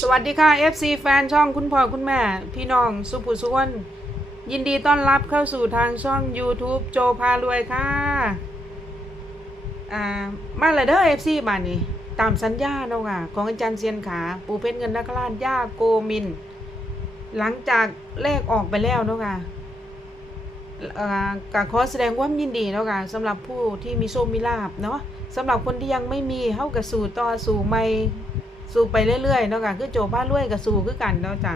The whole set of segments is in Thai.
สวัสดีค่ะ FC แฟนช่องคุณพ่อคุณแม่ พี่น้องสุภุสุวรรณยินดีต้อนรับเข้าสู่ทางช่อง YouTube โจพารวยค่ะ อ่า มาเลยเด้อ FC บ้านนี้ ตามสัญญาเนาะค่ะ ของอาจารย์เซียนขา ปูเพชรเงินนักราชย่าโกมิน หลังจากเลขออกไปแล้วเนาะค่ะอ่อก็ขอแสดงความยินดีเนาะค่ะสำหรับผู้ที่มีโชคมีลาบเนาะสำหรับคนที่ยังไม่มีเฮากับสู่ต่อสู่ไม่ สู่ไปเรื่อยๆเนาะค่ะคือโจบ้านรวยกับสู่คือกันเนาะจ้ะ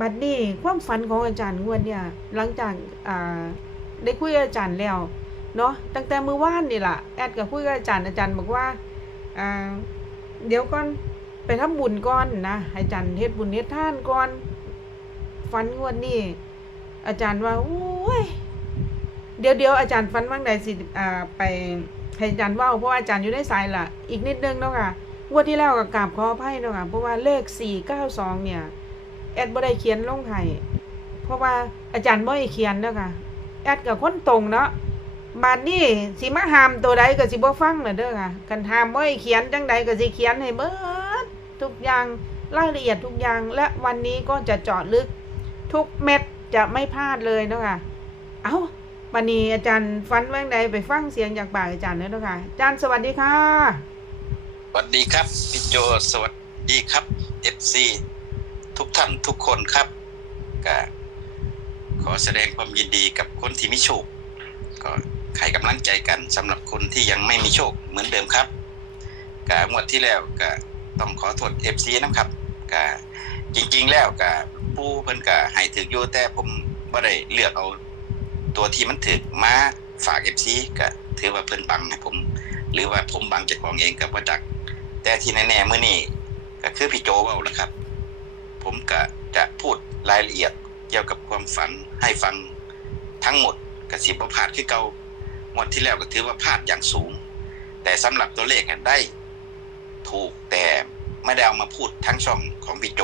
บัดนี้ความฝันของอาจารย์งวดเนี่ย หลังจากอ่าได้คุยกับอาจารย์แล้วเนาะตั้งแต่มือวานนี่แหละแอดก็คุยกับอาจารย์อาจารย์บอกว่าอ่าเดี๋ยวก่อนไปทำบุญก่อนนะให้อาจารย์เฮ็ดบุญเฮ็ดทานก่อนฝันงวดนี้อาจารย์ว่าโอ้ยเดี๋ยวเดี๋ยวอาจารย์ฝันว่างใดสิอ่าไปให้อาจารย์ว่าเพราะอาจารย์อยู่ในสายล่ะ อีกนิดนึงเนาะค่ะ งวดที่แล้วก็กราบขออภัยเนาะค่ะเพราะว่าเลข492เนี่ยแอดบ่ได้เขียนลงให้เพราะว่าอาจารย์บ่ให้เขียนเนาะค่ะแอดกับคนตรงเนาะบาดนี้สิมาหามตัวใดก็สิบ่ฟังน่ะเด้อค่ะคันหามบ่ให้เขียนจังใดก็สิเขียนให้เบิดทุกอย่างรายละเอียดทุกอย่างและวันนี้ก็จะเจาะลึกทุกเม็ดจะไม่พลาดเลยเนาะค่ะเอ้าวันนี้อาจารย์ฟันแว่งใดไปฟังเสียงจากปากอาจารย์เนาะค่ะอาจารย์สวัสดีค่ะ วัสดีครับพี่โจสวัสดีครับ FC ทุกท่านทุกคนครับก็ขอแสดงความยินดีกับคนที่มีโชค ก็ให้กำลังใจกันสำหรับคนที่ยังไม่มีโชคเหมือนเดิมครับกงวดที่แล้วก็ต้องขอโทษ FC นะครับก็จริง ๆ แล้วก็ผู้เพิ่นก็ให้ถึกอยู่แต่ผมบ่ได้เลือกเอาตัวที่มันถึกมาฝาก FC ก็ถือว่าเพิ่นบังให้ผม หรือว่าผมบังเจากของเองกับว่าจัก แต่ที่แน่ๆเมื่อนี้ก็คือพี่โจเว่าแหละครับ ผมก็จะพูดรายละเอียดเกี่ยวกับความฝันให้ฟังทั้งหมดกสิบพลาดคือเก่างวดที่แล้วก็ถือว่าพลาดอย่างสูง แต่สำหรับตัวเลขเนี่ยได้ ถูกแต่ไม่ได้เอามาพูดทั้งช่องของพี่โจ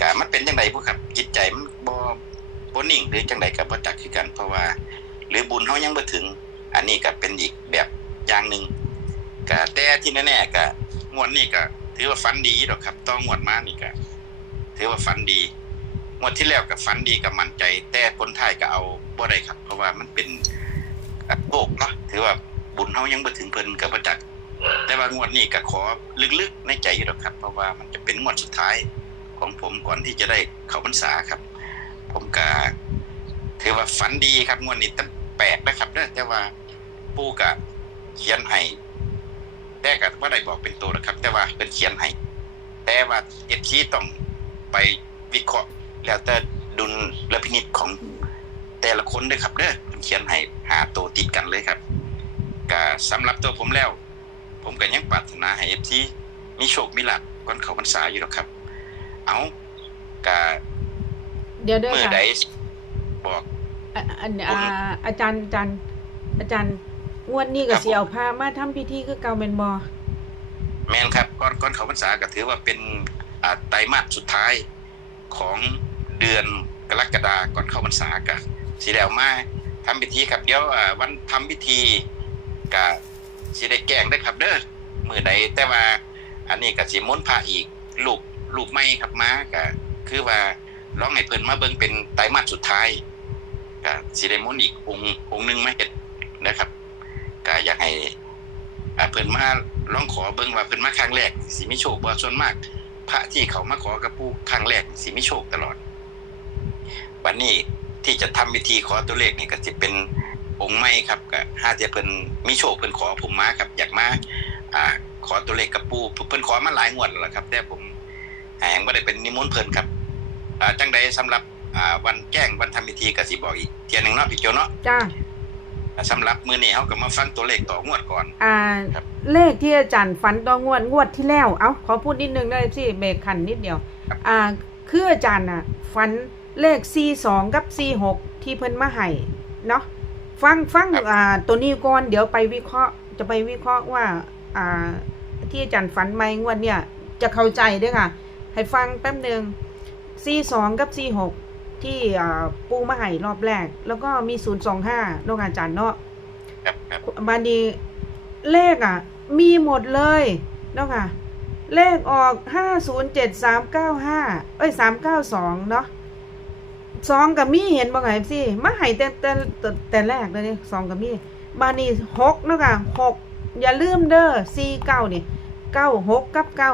กะมันเป็นยังไงพวกครับจิตใจมันบ่บ่นิ่งหรือจังไดกับบ่จักคือกันเพราะว่า หรือบุญเฮายังบ่ถึง อันนี้ก็เป็นอีกแบบอย่างหนึ่งก็แต่ที่แน่ๆก็ งวดนี้ก็ถือว่าฝันดีดอกครับต้องงวดมานี่ก็ถือว่าฝันดีงวดที่แล้วก็ฝันดีกับมั่นใจ แต่ผลท้ายก็เอาบ่ได้ครับ เพราะว่ามันเป็นโลกเนาะถือว่าบุญเฮายังบ่ถึงเพิ่นก็บ่จักษ์แต่ว่างวดนี้ก็ขอลึกๆในใจอยู่ดอกครับ เพราะว่ามันจะเป็นงวดสุดท้ายของผมก่อนที่จะได้เข้าพรรษาครับ ผมก็ถือว่าฝันดีครับงวดนี้ตั้งแปลกนะครับเด้อแต่ว่าปู่ก็เขียนให้ แต่ก็บ่ได้บอกเป็นตัวนะครับ แต่ว่าเป็นเขียนให้แต่ว่าเอ็ดชีต้องไปวิเคราะห์แล้วแต่ดุลและพินิจของแต่ละคนด้วยครับเด้อเป็นเขียนให้หาตัวติดกันเลยครับก็สำหรับตัวผมแล้ว ผมก็ยังปรารถนาให้เอฟซีมีโชคมีลาภก่อนเข้าพรรษาอยู่หรอกครับ เอากะเดี๋ยวเด้อเมื่อค่ะใดบอกอะอันผมอ่าอาจารย์อาจารย์อาจารย์ งวดนี้ก็ครับสิเอาพามาทำพิธีคือเก่าแมนบ่แมนครับก่อนก่อนเข้าพรรษาก็ถือว่าเป็นไตรมาสสุดท้ายของเดือนกรกฎาก่อนเข้าพรรษากันสิแล้วมาทำพิธีครับเดี๋ยววันทำพิธีก็สิได้แกงได้ครับเด้อมือใดแต่ว่า อันนี้ก็สิมนต์พระอีกลูกลูกไม่ครับมาก็คือว่าร้องให้เพิ่นมาเบิ่งเป็นไตรมาสสุดท้ายก็สิได้มนต์อีกองค์องค์หนึงมาเฮ็ดนะครับ ก็อยากให้เพิ่นมาร้องขอเบิ่งว่าเพิ่นมาครั้งแรกสิมีโชคบ่ส่วนมาก พระที่เขามาขอกับผู้ครั้งแรกสิมีโชคตลอดวันนี้ที่จะทำพิธีขอตัวเลขนี่ก็สิเป็นองค์ใหม่ครับก็ห้าเจเพิ่นมีโชคเพิ่นขอผมมาครับ อยากมาอ่าขอตัวเลขกับปู่เพิ่นขอมาหลายงวดแล้วละครับ แต่ผมแหงบ่ได้เป็นนิมนต์เพิ่นครับอ่าจังใดสำหรับอ่าวันแจ้งวันทำพิธีก็สิบอกอีกเทียหนึงเนาะพี่โจเนาะจ้า อ่าสำหรับมื้อนี้เฮาก็มาฟังตัวเลขต่องวดก่อน อ่าครับเลขที่อาจารย์ฝันต่องวดงวดที่แล้ว เอ้าขอพูดนิดนึงได้สิเบรกคันนิดเดียว อ่า คืออาจารย์น่ะ ฝันเลข42กับ46ที่เพิ่นมาให้เนาะ ฟังฟังอ่า ตัวนี้ก่อน เดี๋ยวไปวิเคราะห์ จะไปวิเคราะห์ว่า อ่า ที่อาจารย์ฝันไหมงวดเนี่ย จะเข้าใจเด้วยค่ะ ให้ฟังแป๊บหนึ่ง42กับ46 ที่อ่าปูมาให้รอบแรก แล้วก็มี025นอกอาจารย์เนาะครับครับบาดีเลขอะ มีหมดเลยเนาะค่ะ เลขออกห้าศูนย์เจ็ดสามเก้าห้าเอ้ยสามเก้าสองเนาะสองกับมี่เห็นบ่ไงสิมาให้แต่แต่แต่แต่แรกเลยนี่สองกับมี่บานี่หกเนาะค่ะหกอย่าลืมเด้อสี่เก้านี่ เก้าหกกับเก้า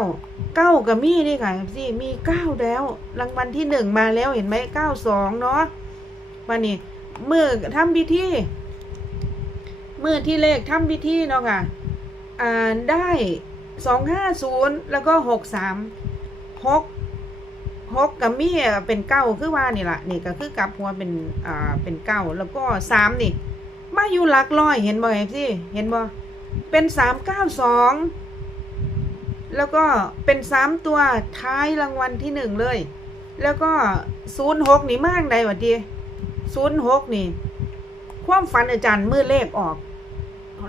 เก้ากับมีนี่ค่ะสิมีเก้าแล้ว รางวัลที่หนึ่งมาแล้วเห็นไหมเก้าสองเนาะบานี่มือทำพิธีมือที่เลขทำพิธีเนาะค่ะอ่าได้สองห้าศูนย์แล้วก็หกสามหกหกกับมี่เป็นเก้าคือว่านี่แหละนี่ก็คือกลับหัวเป็นอ่าเป็นเก้าแล้วก็สามนี่ มาอยู่หลักร้อยเห็นบ่เอฟซีเห็นบ่เป็นสามเก้าสอง แล้วก็เป็นสามตัวท้ายรางวัลที่หนึ่งเลย แล้วก็ศูนย์หกนี่มากใดวะดีศูนย์หกนี่ ความฝันอาจารย์มือเลขออก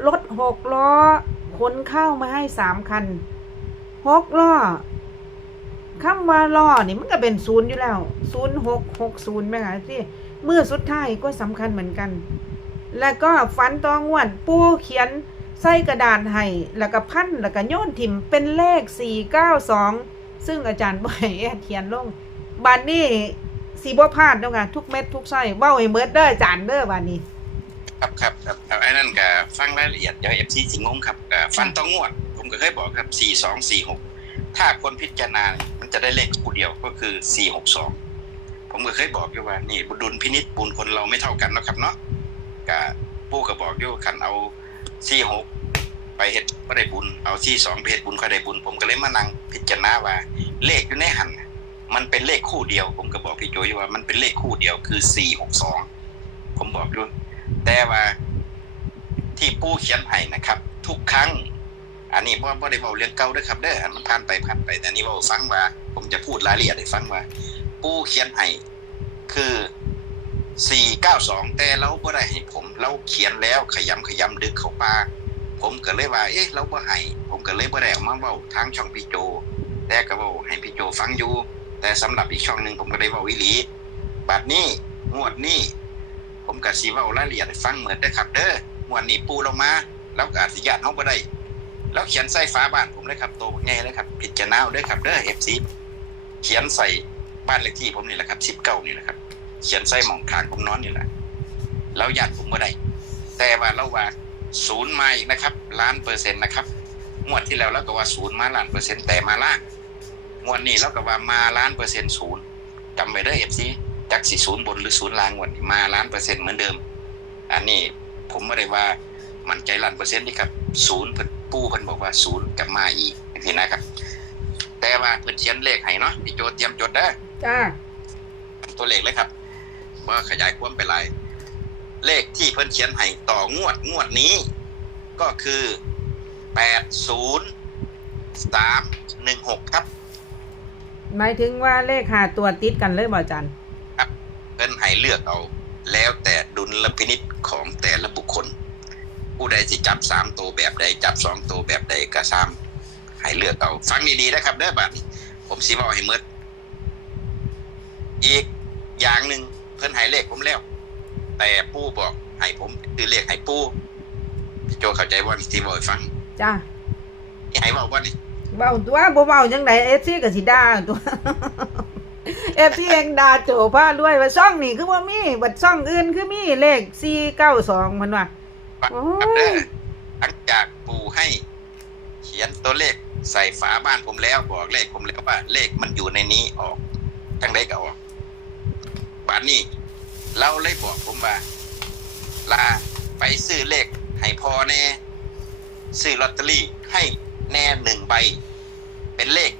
รถหกล้อขนเข้ามาให้สามคันหกล้อคำว่าล้อนี่มันก็เป็นศูนย์อยู่แล้วศูนย์หกหกศูนย์ไหมคะที่เมื่อสุดท้ายก็สำคัญเหมือนกัน แล้วก็ฝันตองวดปูเขียน ใส่กระดาษให้แล้วก็พันแล้วก็โยนถิ่มเป็นเลขสี่เก้าสองซึ่งอาจารย์บ่อยแอดเขียนลงบานนี้สีบ่พลาดแล้วค่ะทุกเม็ดทุกไส้เบ้าให้เมิดเด้ออาจารย์เด้อบานนี้ครับครับครับไอ้นั่นก็ฟังรายละเอียดเดี๋ยวเอฟซีสิงงงครับฟันต้องงวด ผมก็เคยบอกครับสี่สองสี่หกถ้าคนพิจารณา มันจะได้เลขคู่เดียวก็คือสี่หกสองผมก็เคยบอกอยู่ว่า นี่บุญดุลพินิษบุญคนเราไม่เท่ากันนะครับเนาะก็ปู่ก็บอกอยู่ขันเอา สี่หกไปเฮ็ดก็ได้บุญ เอาสี่สองไปเฮ็ดบุญก็ได้บุญ ผมก็เลยมานั่งพิจารณาว่า เลขอยู่ในหันมันเป็นเลขคู่เดียว ผมก็บอกพี่โจยว่ามันเป็นเลขคู่เดียวคือสี่หกสองผมบอกอยู่แต่ว่าที่ปู่เขียนให้นะครับ ทุกครั้ง อันนี้บ่บ่ได้เว้าเรื่องเก่าด้อครับเด้ออันมันผ่านไปผ่านไปแต่นี้ว้าฟังว่า ผมจะพูดรายละเอียดให้ฟังว่า ปู่เขียนให้คือ 492แต่เราบ่ได้ให้ผม เราเขียนแล้วขยำขยำดึกเข้าปากผมก็เลยว่า เอ๊ะ เราบ่ให้ผมก็เลยบ่ได้เอามาเว้าทางช่องพี่โจ แต่ก็เว้าให้พี่โจฟังอยู่ แต่สำหรับอีกช่องหนึ่งผมก็ได้เว้าอีหลีบัดนี้งวดนี้ผมก็สิเว้ารายละเอียดฟังเหมือนเด้ครับ เด้องวดนี้ปูลงมา แล้วก็อาจสิญาตเฮาบ่ได้ แล้วเขียนใส่ฝาบ้านผมเลยครับโตบักใหญ่เลยครับพิดจารณาเอาเด้อครับเด้อ FC เขียนใส่บ้านเลขที่ผมนี่แหละครับ19นี่แหละครับ เขียนใส่หมองทางผมนอนนี่แหละแล้วญาติผมบ่ได้แต่ว่าเราว่าศูนย์มาอีกนะครับล้านเปอร์เซ็นต์นะครับงวดที่แล้วเราก็ว่าศูนย์มาล้านเปอร์เซ็นต์แต่มาล่างงวดนี้เราก็ว่ามาล้านเปอร์เซ็นต์ศูนย์จำไว้เด้อ FC จักสิศูนย์บนหรือศูนย์ล่างงวดนี้มาล้านเปอร์เซ็นต์เหมือนเดิม อันนี้ผมไม่ได้ว่ามันใจล้านเปอร์เซ็นต์นี่ครับศูนย์เพิ่นปูเพิ่นบอกว่าศูนย์กลับมาอีกนี่นะครับ แต่ว่าเพิ่นเขียนเลขให้เนาะพี่โจเตรียมจดเด้อจ้าตัวเลขเลยครับ ว่าขยายความไปหลาย เลขที่เพิ่นเขียนให้ต่องวดงวดนี้ ก็คือแปดศูนย์สามหนึ่งหกครับ หมายถึงว่าเลขหาตัวติดกันเลยบ่อาจารย์เพิ่นให้เลือกเอา แล้วแต่ดุลพินิษของแต่ละบุคคล ผู้ใดสิจับสามตัวแบบใดจับสองตัวแบบใดก็ซ้ำให้เลือกเอาฟังดีๆนะครับเด้อบัดนี้ผมสิบอกให้หมืดอีกอย่างหนึ่ง เพิ่นให้เลขผมแล้ว แต่ปู่บอกให้ผมคือเลขให้ปู่พี่โจเข้าใจว่าที่บอกให้ฟังจ้าให้บอกว่านี่เบาตัวบ่เบาจังไดเอฟซีก็สิด่าตัวเอฟซีเองด่าโจพาด้วยว่าช่องนี่คือว่ามีบัดช่องอื่นคือมีเลข492มันว่าฟังโอ้ครับเด้อยหลังจากปู่ให้ เขียนตัวเลขใส่ฝาบ้านผมแล้วบอกเลขผมแล้วว่า เลขมันอยู่ในนี้ออกจังได้ก็ออก บานนี้เราเลยบอกผมว่า ลาไปซื้อเลขให้พอแน่ซื้อลอตเตอรี่ให้แน่หนึ่งใบ เป็นเลข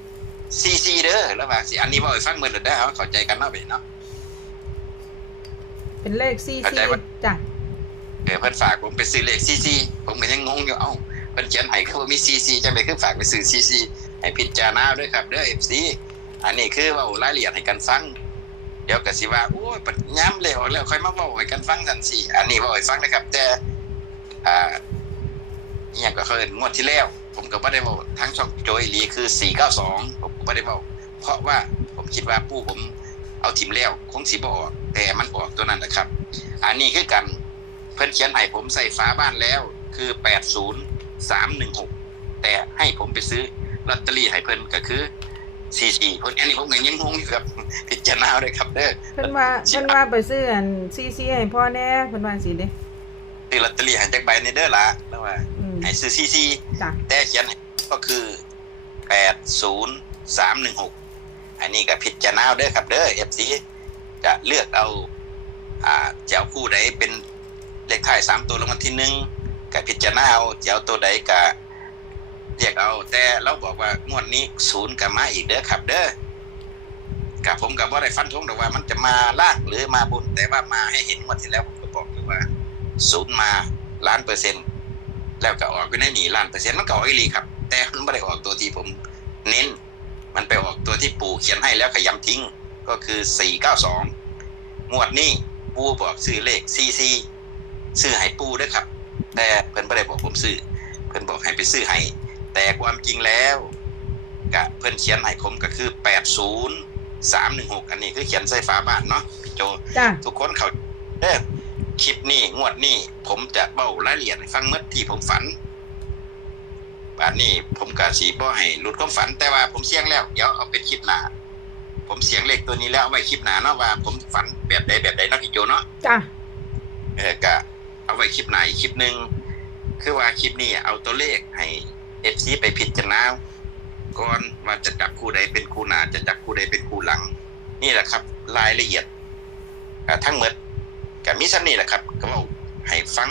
ซีซีเด้อแล้วว่าสิอันนี้บ่ให้ฟังเหมือนเดิมเด้อเอาเข้าใจกันเนาะเว้ยเนาะเป็นเลขเข้าใจว่า44จ้ะเออเพิ่นฝากผมไปซื้อเลขซีซีผมก็ยังงงอยู่เอ้าเพิ่นเขียนให้คือว่ามีซีซีจังได๋คือฝากไปซื้อซีซีให้พิจารณาด้วยครับเด้อ FC อันนี้คือเว้ารายละเอียดให้กันฟังเดี๋ยวก็สิว่าโอ้ยปัดย้ำเลยออกแล้วค่อยมาเว้าให้กันฟังซั่นสิอันนี้เว้าให้ฟังนะครับ แต่อ่าอหยังก็เคยงวดที่แล้ว ผมก็บ่ได้เว้าทั้งช่องโจยลีคือ492ผมก็บ่ได้เว้าเพราะว่าผมคิดว่าปู่ผมเอาถิ่มแล้วคงสิบ่ออก แต่มันออกตัวนั้นนะครับ อันนี้คือกันเพิ่นเขียนให้ผมใส่ฝาบ้านแล้ว คือ80316แต่ให้ผมไปซื้อลอตเตอรี่ให้เพิ่นก็คือ ซีซีเพิ่นอันนี้ผมก็ยังงงอยู่ครับพิจารณาเลยครับเด้อเพิ่นว่าเพิ่นว่าไปซื้ออันซีซีให้พ่อแน่เพิ่นว่าสิเด้ซื้อลอตเตอรี่ให้จักใบในเด้อล่ะแล้วว่าอืมให้ซื้อซีซีจ้ะแต่เขียนให้ก็คือแปดศูนย์สามหนึ่งหกอันนี้ก็พิจารณาเอาเด้อครับเด้อเอฟซีจะเลือกเอา อ่าจะเอาคู่ใดเป็นเลขท้ายสามตัวรางวัลที่หนึ่งกับพิจารณาเอาจะเอาตัวใดก็ เรียกเอา แต่เราบอกว่างวดนี้ศูนย์กับมาอีกเด้อครับ เด้อกับผมกับว่าได้ฟันธงแต่ว่า มันจะมาล่างหรือมาบนแต่ว่ามาให้เห็นงวดที่แล้วผมก็บอกอยู่ว่าศูนย์มาล้านเปอร์เซ็นต์แล้วก็ออกก็ไปในนี่ล้านเปอร์เซ็นต์มันก็ออกอีลีครับ แต่มันไม่ได้ออกตัวที่ผมเน้น มันไปออกตัวที่ปู่เขียนให้แล้วขยำทิ้งก็คือสี่เก้าสองงวดนี้ปูบอกซื้อเลขซีซีซื้อให้ปูด้วยครับ แต่เพิ่นไม่ได้บอกผมซื้อ เพิ่นบอกให้ไปซื้อให้ แต่ความจริงแล้วกะเพิ่นเขียนให้ผมก็คือแปดศูนย์สามหนึ่งหกอันนี้คือเขียนใส่ฝาบ้านเนาะพี่โจจ้ะทุกคนเขาเด้อคลิปนี้งวดนี้ผมจะเบ้ารายละเอียดให้ฟังเมื่อที่ผมฝันบานนี้ผมกะสีบ่ให้หลุดความฝัน แต่ว่าผมเสี่ยงแล้ว เดี๋ยวเอาเป็นคลิปหน้าผมเสียงเลขตัวนี้แล้วเอาไว้คลิปหน้าเนาะว่า ผมฝันแบบใดแบบใดเนาะพี่โจเนาะจ้ะเออก็เอาไว้คลิปไหนคลิปหนึ่งคือว่าคลิปนี้เอาตัวเลขให้ เอฟซีไปพิจารณาก่อนว่าจะจับคู่ใดเป็นคู่หน้าจะจับคู่ใดเป็นคู่หลัง นี่แหละครับ รายละเอียดทั้งหมดกับมิสันนี่แหละครับ ก็บอกให้ฟัง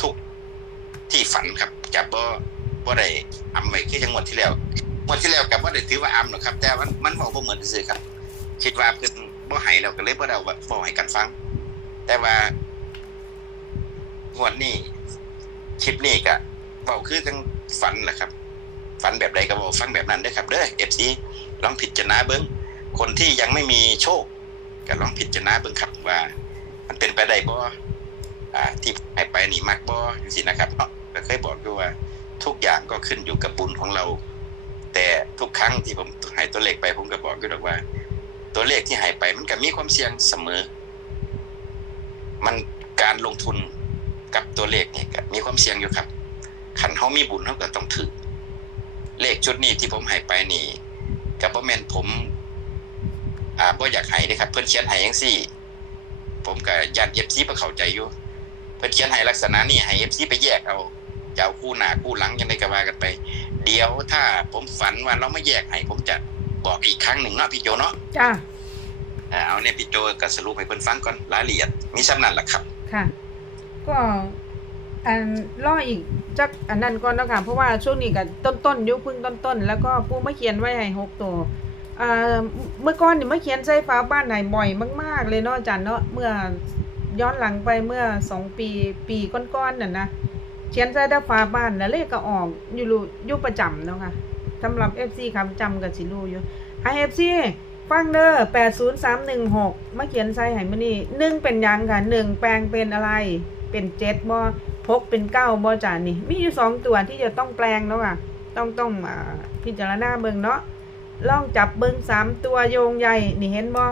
ทุกที่ฝันครับจับบ่บ่ได้อำไว้คือจังหวัดที่แล้วงวดที่แล้วกับว่าได้ถือว่าอำหรอกครับ แต่มันมันบอกว่าเหมือนซื่อครับ คิดว่าเพิ่นบ่ให้แล้วก็เลยบ่ได้เอาบ่ให้กันฟัง แต่ว่างวดนี้คลิปนี้ก็เว้าคือจัง ฝันแหละครับ ฝันแบบใดก็บอกฟังแบบนั้นเด้ครับเด้อ FC ลองพิจารณาเบิ่งคนที่ยังไม่มีโชคก็ลองพิจารณาเบิ่งครับว่า มันเป็นไปได้บ่อ่าที่ให้ไปนี่มักบ่จังซี่นะครับเนาะก็เคยบอกอยู่ว่าทุกอย่างก็ขึ้นอยู่กับบุญของเรา แต่ทุกครั้งที่ผมให้ตัวเลขไปผมก็บอกอยู่ดอกว่า ตัวเลขที่ให้ไปมันก็มีความเสี่ยงเสมอ มันการลงทุนกับตัวเลขเนี่ยก็มีความเสี่ยงอยู่ครับ คันเขามีบุญเขาก็ต้องถือเลขชุดนี้ที่ผมให้ไปนี่กับบ่แม่นผม อ่าบ่อยากให้เด้ครับ เพิ่นเขียนให้จังซี่ ผมก็ยัน FC บ่เข้าใจอยู่ เพิ่นเขียนให้ลักษณะนี้ให้ FC ไปแยกเอาจะเอาคู่หน้าคู่หลังยังไงก็ว่ากันไป เดี๋ยวถ้าผมฝันว่าเราไม่แยกให้ผมจะบอกอีกครั้งหนึ่งเนาะพี่โจเนาะจ้ะอ่าเอาเนี่ยพี่โจก็สรุปให้เพิ่นฟังก่อนรายละเอียดมีสำนันล่ะครับ ค่ะ ก็ อันรออีกจักอันนั้นก่อนเนาะค่ะเพราะว่าช่วงนี้ก็ต้นๆอยุคพึ่งต้นๆแล้วก็ปูมาเขียนไว้ให้หกตัวอ่าเมื่อก่อนนี่มาเขียนใส่ฝาบ้านไหนบ่อยมาก ๆ เลยเนาะจันเนาะเมื่อย้อนหลังไปเมื่อสองปีปีก้อนๆน่ะนะเขียนใส่ด้ฝาบ้านแล้วเลขก็ออกอยู่อยู่ประจำเนาะค่ะสำหรับ FC คำจำกับสิรูอยู่ไอ FC ฟังเด้อ80316มาเขียนใส่ให้มื้อนี้หนึ่งเป็นยังค่ะหนึ่งแปลงเป็นอะไร เป็นเจ็ดบ่ พกเป็นเก้าบ่จ้านี่ มีอยู่สองตัวที่จะต้องแปลงเนาะค่ะ ต้องต้องอ่าพิจารณาเบิงเนาะลองจับเบิงสามตัวโยงใหญ่ นี่เห็นบ่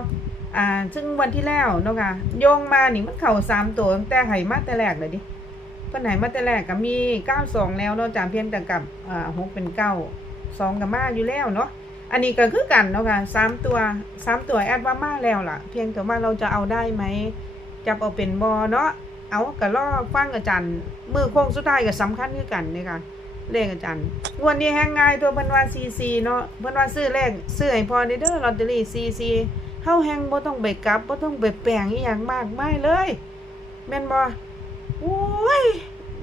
อ่า ซึ่งวันที่แล้วเนาะค่ะ โยงมานี่มันเข้าสามตัวตั้งแต่ไหมาแต่แรกเลยดิเพิ่นไหมาแต่แรกก็มีเก้าสองแล้วเนาะจ้าเพียงแต่กับอ่าหกเป็นเก้าสองก็มาอยู่แล้วเนาะ อันนี้ก็คือกันเนาะค่ะสามตัวสามตัวแอดว่ามาแล้วล่ะ เพียงแต่ว่าเราจะเอาได้ไหมจับเอาเป็นบอเนาะ เอากระล่อฟังอาจารย์มือโค้งสุดท้ายก็สำคัญคือกันนี่ค่ะเลขอาจารย์งวันนี้แห้งง่ายตัวเพิ่นว่าซีซีเนาะเพิ่นว่าซื้อเลขซื้อให้พอเด้อเด้อลอตเตอรี่ซีซีเฮาแฮงบ่ต้องไปกลับบ่ต้องไปแปลงอีหยังมากมายเลยแม่นบ่โอ้ย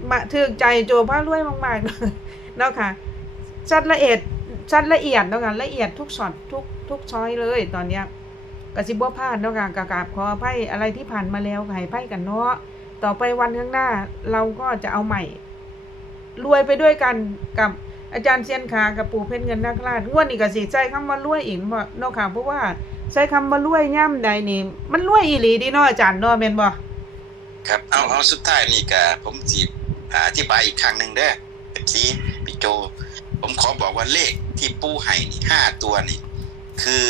มาถึกใจโจพารวยมากๆเนาะค่ะชัดละเอียดชัดละเอียดเนาะค่ะละเอียดทุกช็อตทุกทุกช้อยเลยตอนเนี้ยกสิบ่พลาดเนาะค่ะกราบขออภัยอะไรที่ผ่านมาแล้วให้ไพ่กันเนาะ ต่อไปวันข้างหน้าเราก็จะเอาใหม่ รวยไปด้วยกันกับอาจารย์เซียนขากับปู่เพชรเงินนักลาดงวดนี้ก็สิใช้คำว่ารวยอีกบ่เนาะค่ะเพราะว่าใช้คำว่ารวยย่ำใดนี่ มันรวยอีหลีดีเนาะอาจารย์เนาะแม่นบ่ครับเอาเอาสุดท้ายนี่ก็ผมสิอ่าอธิบายอีกครั้งหนึ่งเด้อเอฟซีพี่โจ ผมขอบอกว่าเลขที่ปูไห่นี่ห้าตัวนี่คือ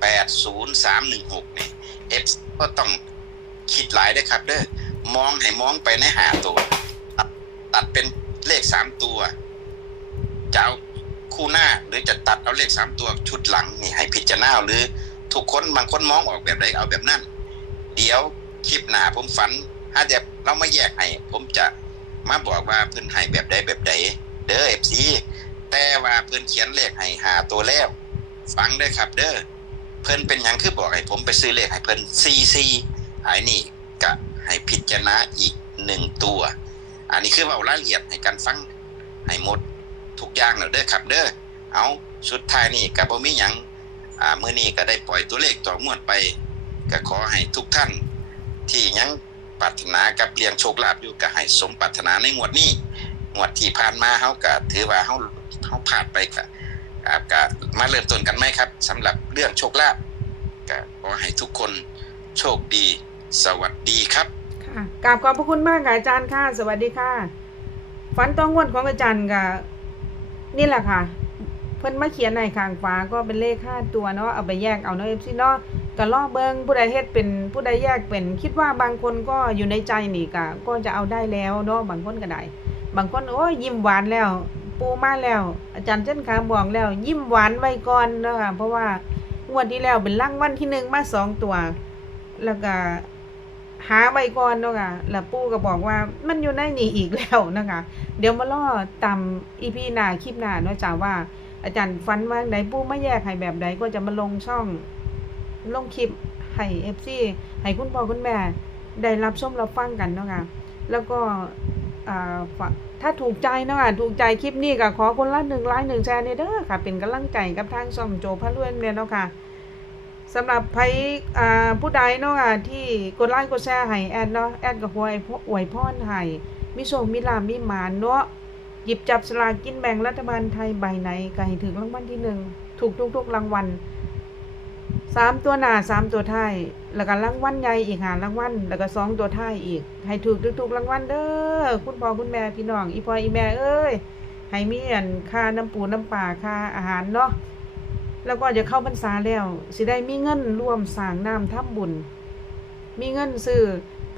แปดศูนย์สามหนึ่งหกนี่เอฟก็ต้องคิดหลายได้ครับเด้อ มองให้มองไปในหาตัว ตัดเป็นเลขสามตัว จะเอาคู่หน้าหรือจะตัดเอาเลขสามตัวชุดหลังนี่ให้พิจารณาหรือ ทุกคนบางคนมองออกแบบใดเอาแบบนั้น เดี๋ยวคลิปหน้าผมฝัน ถ้าเดี๋ยวเรามาแยกให้ผมจะมาบอกว่าเพิ่นให้แบบใดแบบใดเด้อเอฟซีแต่ว่าเพิ่นเขียนเลขให้หาตัวแล้ว ฟังเด้อครับ เด้อเพิ่อนเป็นยังคือบอกให้ผมไปซื้อเลขให้เพิ่อนซีซีไอ้นี่ก็ ให้พิจารณาอีกหนึ่งตัว อันนี้คือเว้ารายละเอียดให้กันฟังให้หมดทุกอย่างแล้วเด้อครับเด้อเอาสุดท้ายนี่ก็บ่มีหยังอ่ามื้อนี้ก็ได้ปล่อยตัวเลขต่องวดไปก็ขอให้ทุกท่าน ที่ยังปรารถนากับเรียงโชคลาภอยู่ก็ให้สมปรารถนาในงวดนี้งวดที่ผ่านมาเฮาก็ถือว่าเฮาเฮาผ่านไปก็อ่าก็มาเริ่มต้นกันไหมครับสำหรับเรื่องโชคลาภก็ขอให้ทุกคนโชคดี สวัสดีครับ กราบขอบพระคุณมากค่ะอาจารย์ค่ะ สวัสดีค่ะ ฝันต้องงวดของอาจารย์กับนี่แหละค่ะ เพิ่นมาเขียนในข้างฟ้าก็เป็นเลขห้าตัวเนาะ เอาไปแยกเอาเนาะเอฟซีเนาะก็ลอกเบิงผู้ใดเฮ็ดเป็นผู้ใดแยกเป็น คิดว่าบางคนก็อยู่ในใจนี่ก็ก็จะเอาได้แล้วเนาะบางคนก็ได้ บางคนโอ้ยยิ้มหวานแล้ว ปูมาแล้ว อาจารย์เช่นคาบอกแล้ว ยิ้มหวานไว้ก่อนเนาะคะเพราะว่างวดที่แล้วเป็นรางวัลที่หนึ่งมาสองตัว แล้วก็ หาใบก่อนเนาะค่ะแล้วปู่ก็บอกว่ามันอยู่ในนี่อีกแล้วนะคะเดี๋ยวมาล่อตามอีพีหน้าคลิปหน้าเนาะจ้าว่า อาจารย์ฟันว่าไหนปู่มาแยกให้แบบใดก็จะมาลงช่องลงคลิปให้เอฟซีให้คุณพ่อคุณแม่ได้รับชมรับฟังกันเนาะค่ะแล้วก็ถ้าถูกใจเนาะค่ะถูกใจคลิปนี้ก็ขอคนละหนึ่งไลค์หนึ่งแชร์เนเด้อค่ะ เป็นกำลังใจกับทางช่องโจพระรวยเนี่ยเนาะค่ะ สำหรับไผอ่ผู้ใดเนาะอะที่กดไลค์กดแชร์ให้แอดเนาะแอดก็หวยอวยพรให้มีโชคมีลามีหมานเนาะหยิบจับสลากกินแบ่งรัฐบาลไทยใบไหนก็ให้ถึงรางวัลที่หนึ่งถูกทุกๆรางวัลสามตัวหน้าสามตัวท้ายแล้วก็รางวัลใหญ่อีกหารางวัลแล้วก็สองตัวท้ายอีก ให้ถูกทุกๆรางวัลเด้อคุณพ่อคุณแม่พี่น้องอีพ่ออีแม่เอ้ยให้มีอันค่าน้ำปูน้ำปลาค่าอาหารเนาะ แล้วก็จะเข้าพรรษาแล้วสิได้มีเงินร่วมสร้างน้ำทับบุญ มีเงินซื้อ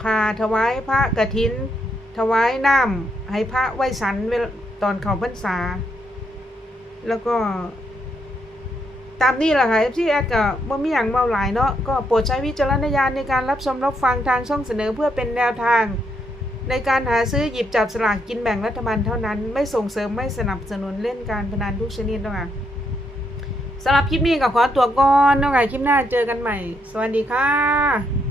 พาถวายพระกฐิน ถวายน้ำให้พระไหว้สันเวลตอนเข้าพรรษา แล้วก็ ตามนี้แหละค่ะที่แอดก็บ่มีอย่างเมาหลายเนาะก็โปรดใช้วิจารณญาณในการรับชมรับฟังทางช่องเสนอเพื่อเป็นแนวทาง ในการหาซื้อหยิบจับสลากกินแบ่งรัฐบาลเท่านั้น ไม่ส่งเสริมไม่สนับสนุนเล่นการพนันทุกชนิดนะคะ สำหรับคลิปนี้ก็ขอตัวก่อนเนาะค่คลิปหน้าเจอกันใหม่ สวัสดีค่ะ